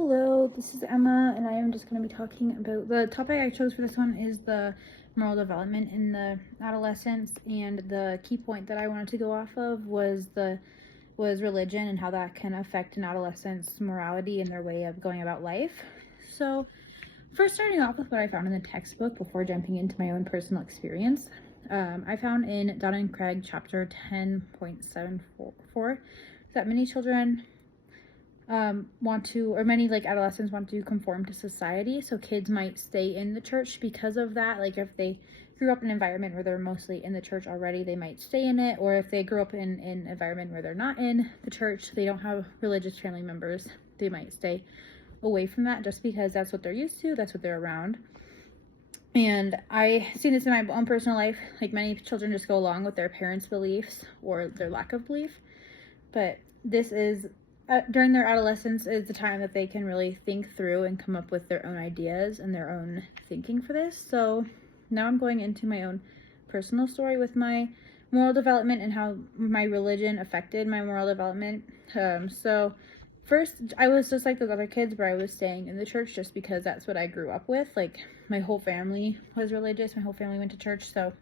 Hello, this is Emma, and I am just going to be talking about the topic I chose for this one is the moral development in the adolescence, and the key point that I wanted to go off of was religion and how that can affect an adolescent's morality and their way of going about life. So, first starting off with what I found in the textbook before jumping into my own personal experience, I found in Dunning-Craig chapter 10.74 that many children many adolescents want to conform to society. So kids might stay in the church because of that. Like if they grew up in an environment where they're mostly in the church already, they might stay in it. Or if they grew up in an environment where they're not in the church, they don't have religious family members, they might stay away from that just because that's what they're used to, that's what they're around. And I see this in my own personal life. Like many children just go along with their parents' beliefs or their lack of belief. But this is during their adolescence is the time that they can really think through and come up with their own ideas and their own thinking for this. So now I'm going into my own personal story with my moral development and how my religion affected my moral development. So first, I was just like those other kids where I was staying in the church just because that's what I grew up with. Like my whole family was religious. My whole family went to church, so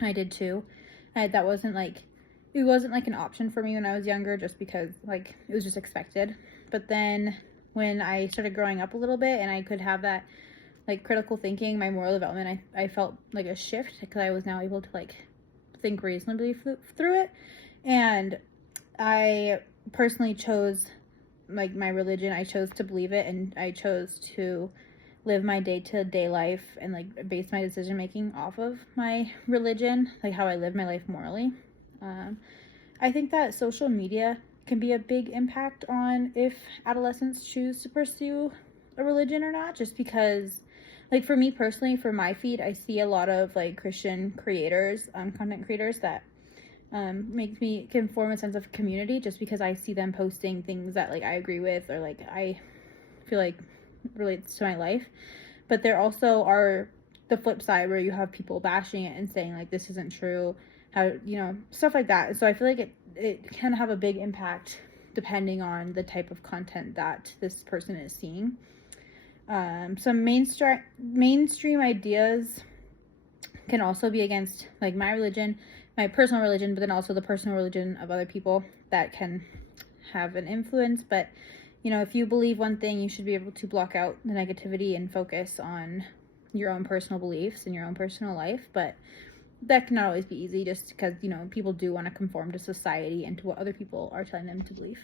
I did too. That wasn't like it wasn't like an option for me when I was younger, just because like it was just expected. But then when I started growing up a little bit and I could have that like critical thinking, my moral development, I felt like a shift because I was now able to like think reasonably through it. And I personally chose like my religion. I chose to believe it, and I chose to live my day-to-day life and like base my decision making off of my religion, like how I live my life morally. I think that social media can be a big impact on if adolescents choose to pursue a religion or not, just because like for me personally, for my feed, I see a lot of like Christian creators, content creators that can form a sense of community just because I see them posting things that like I agree with or like I feel like relates to my life. But there also are the flip side where you have people bashing it and saying like this isn't true, how stuff like that. So I feel like it can have a big impact depending on the type of content that this person is seeing. Some mainstream ideas can also be against like my religion, my personal religion, but then also the personal religion of other people that can have an influence. But if you believe one thing, you should be able to block out the negativity and focus on your own personal beliefs and your own personal life. But that cannot always be easy just because, people do want to conform to society and to what other people are telling them to believe.